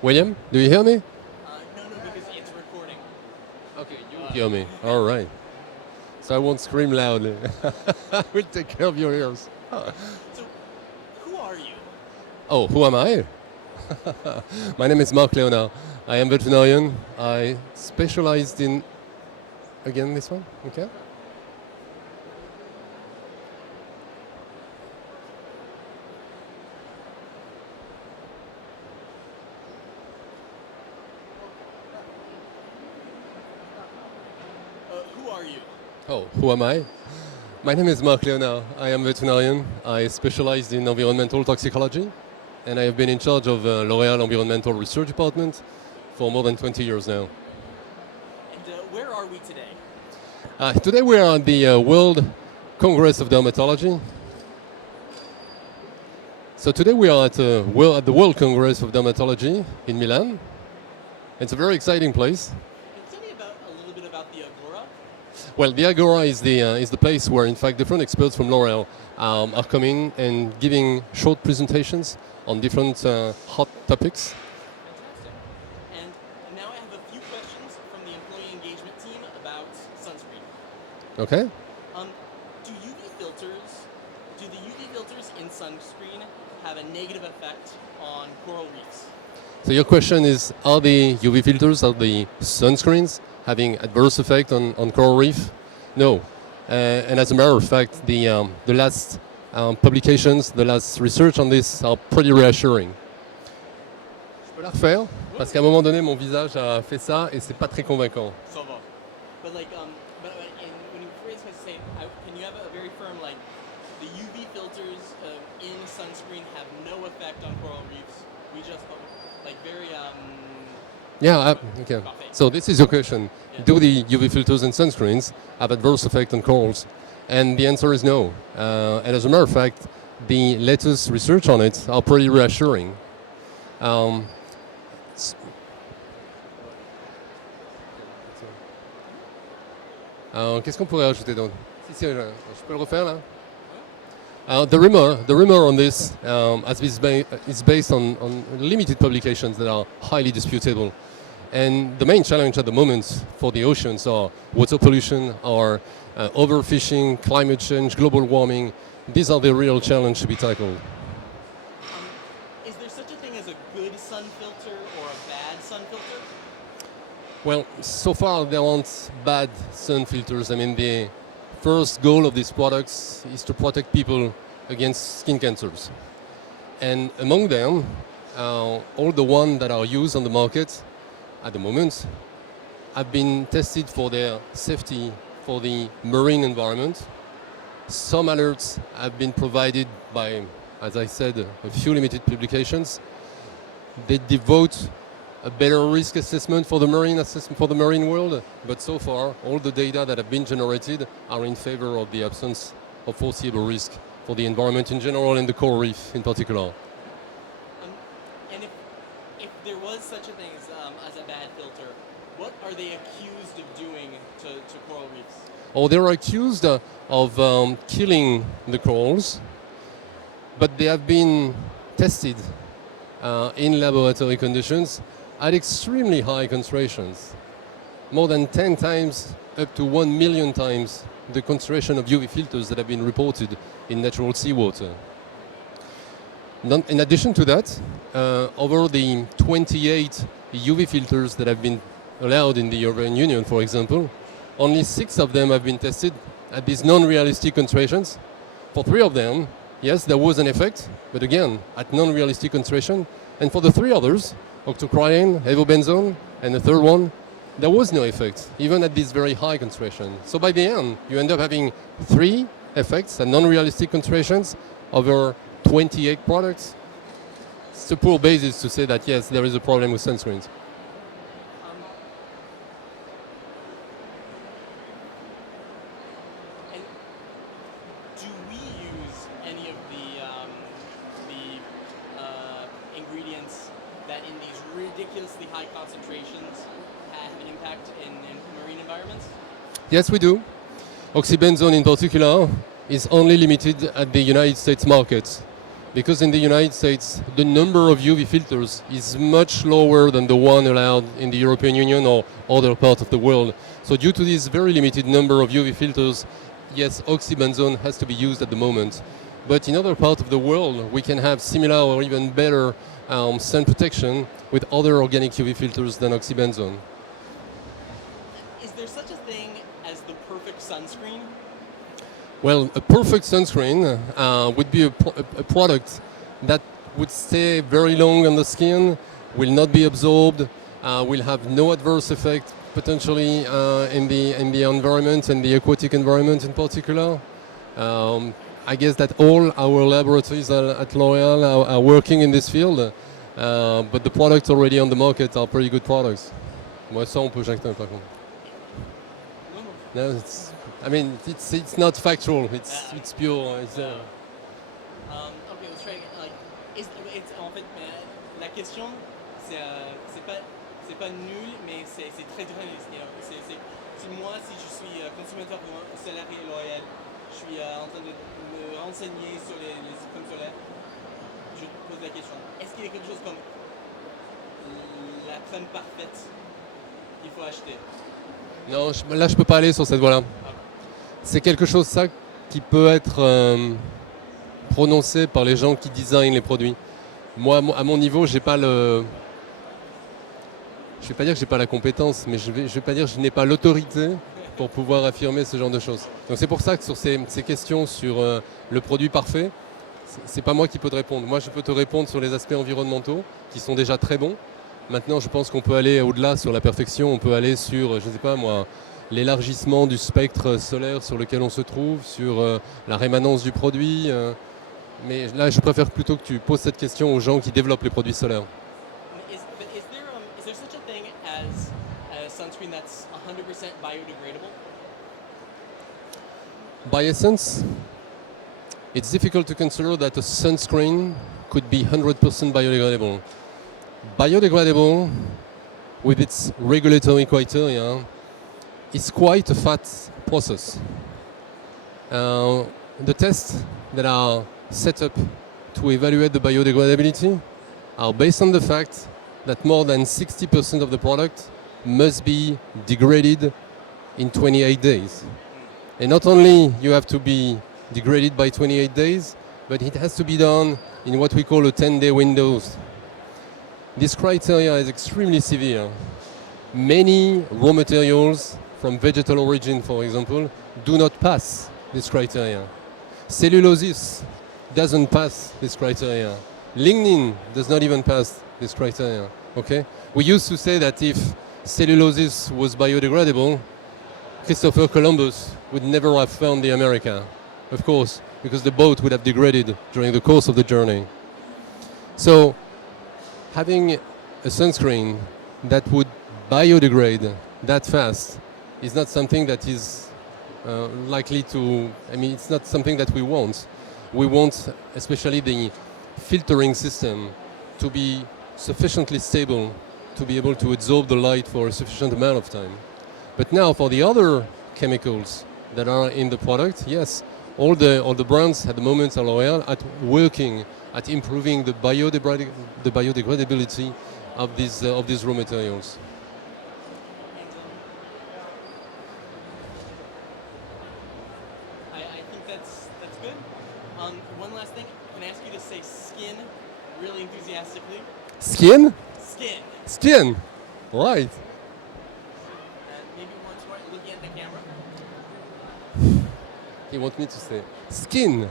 William, do you hear me? No, because it's recording. Okay, you hear me. All right. So I won't scream loudly. I will take care of your ears. So, who are you? Oh, who am I? My name is Mark Leonard. I am veterinarian. I specialized in, again, this one? Okay. Who are you? Oh, who am I? My name is Mark Leonard. I am veterinarian. I specialized in environmental toxicology, and I have been in charge of L'Oréal Environmental Research Department for more than 20 years now. And where are we today? Today we are at the World Congress of Dermatology. So today we are at the World Congress of Dermatology in Milan. It's a very exciting place. Tell me a little bit about the Agora. Well, the Agora is the place where, in fact, different experts from L'Oréal are coming and giving short presentations on different hot topics. Fantastic. And now I have a few questions from the employee engagement team about sunscreen. Okay. Do the UV filters in sunscreen have a negative effect on coral reefs? So your question is, are the UV filters, are the sunscreens having adverse effect on coral reef? No. And as a matter of fact, the last publications, the last research on this are pretty reassuring. Je peux la refaire? Parce qu'à un moment donné, mon visage a fait ça et c'est pas très convaincant. So, but when you phrase it, say, can you have a very firm, like, the UV filters in sunscreen have no effect on coral reefs? We just, like, very, Yeah, okay. So this is your question. Yeah. Do the UV filters and sunscreens have adverse effect on corals? And the answer is no. And as a matter of fact, the latest research on it are pretty reassuring. Qu'est-ce qu'on pourrait ajouter d'autre? Si, je peux le refaire là? The rumor on this is based on limited publications that are highly disputable. And the main challenge at the moment for the oceans are water pollution, or overfishing, climate change, global warming. These are the real challenge to be tackled. is there such a thing as a good sun filter or a bad sun filter? Well, so far there aren't bad sun filters. I mean, the first goal of these products is to protect people against skin cancers. And among them, all the ones that are used on the market at the moment have been tested for their safety for the marine environment. Some alerts have been provided by, as I said, a few limited publications. They devote a better risk assessment for the marine world, but so far all the data that have been generated are in favor of the absence of foreseeable risk for the environment in general and the coral reef in particular. And if there was such a thing as a bad filter, what are they accused of doing to coral reefs? Or they're accused of killing the corals, but they have been tested in laboratory conditions at extremely high concentrations, more than 10 times up to 1 million times the concentration of UV filters that have been reported in natural seawater. In addition to that, over the 28 UV filters that have been allowed in the European Union, for example, only 6 of them have been tested at these non-realistic concentrations. For 3 of them, yes, there was an effect, but again, at non-realistic concentration. And for the 3 others, octocrylene, avobenzone, and the third one, there was no effect, even at this very high concentration. So by the end, you end up having 3 effects at non-realistic concentrations over 28 products. It's a poor basis to say that, yes, there is a problem with sunscreens. And do we use any of the ingredients that in these ridiculously high concentrations have an impact in marine environments? Yes, we do. Oxybenzone in particular is only limited at the United States market. because in the United States, the number of UV filters is much lower than the one allowed in the European Union or other parts of the world. So due to this very limited number of UV filters, yes, oxybenzone has to be used at the moment. But in other parts of the world, we can have similar or even better sun protection with other organic UV filters than oxybenzone. Is there such a thing as the perfect sunscreen? Well, a perfect sunscreen would be a product that would stay very long on the skin, will not be absorbed, will have no adverse effect potentially in the environment and the aquatic environment in particular. I guess that all our laboratories at L'Oréal are working in this field, but the products already on the market are pretty good products. Moi, ça, on peut jacter par contre. No, it's not factual. It's pure. Ok, let's try again. Like, en fait, la question, c'est pas nul, mais c'est très drôle. Si moi, si je suis consommateur pour un salarié L'Oréal, je suis en train de me renseigner sur les systèmes solaires, je te pose la question. Est-ce qu'il y a quelque chose comme la crème parfaite qu'il faut acheter? Non, là, je peux pas aller sur cette voie-là. C'est quelque chose ça qui peut être prononcé par les gens qui designent les produits. Moi, à mon niveau, j'ai pas le. Je vais pas dire que j'ai pas la compétence, mais je vais pas dire que je n'ai pas l'autorité pour pouvoir affirmer ce genre de choses. Donc c'est pour ça que sur ces questions sur le produit parfait, c'est pas moi qui peux te répondre. Moi, je peux te répondre sur les aspects environnementaux qui sont déjà très bons. Maintenant, je pense qu'on peut aller au-delà sur la perfection. On peut aller sur, je ne sais pas moi, l'élargissement du spectre solaire sur lequel on se trouve, sur la rémanence du produit. Mais là, je préfère plutôt que tu poses cette question aux gens qui développent les produits solaires. Is there such a thing as a sunscreen that's 100% biodegradable? By essence, it's difficult to consider that a sunscreen could be 100% biodegradable. Biodegradable, with its regulatory criteria, is quite a fast process. The tests that are set up to evaluate the biodegradability are based on the fact that more than 60% of the product must be degraded in 28 days. And not only you have to be degraded by 28 days, but it has to be done in what we call a 10-day windows. This criteria is extremely severe. Many raw materials from vegetal origin, for example, do not pass this criteria. Cellulosis doesn't pass this criteria. Lignin does not even pass this criteria. Okay? We used to say that if cellulosis was biodegradable, Christopher Columbus would never have found the America, of course, because the boat would have degraded during the course of the journey. So, having a sunscreen that would biodegrade that fast is not something that is likely to, it's not something that we want. We want, especially the filtering system, to be sufficiently stable to be able to absorb the light for a sufficient amount of time. But now for the other chemicals that are in the product, yes, all the brands at the moment at L'Oréal are working at improving the biodegradability of these raw materials. I think that's good. One last thing, can I ask you to say skin really enthusiastically? Skin? Skin. Skin. Right. And maybe once more, looking at the camera. He wants me to say skin.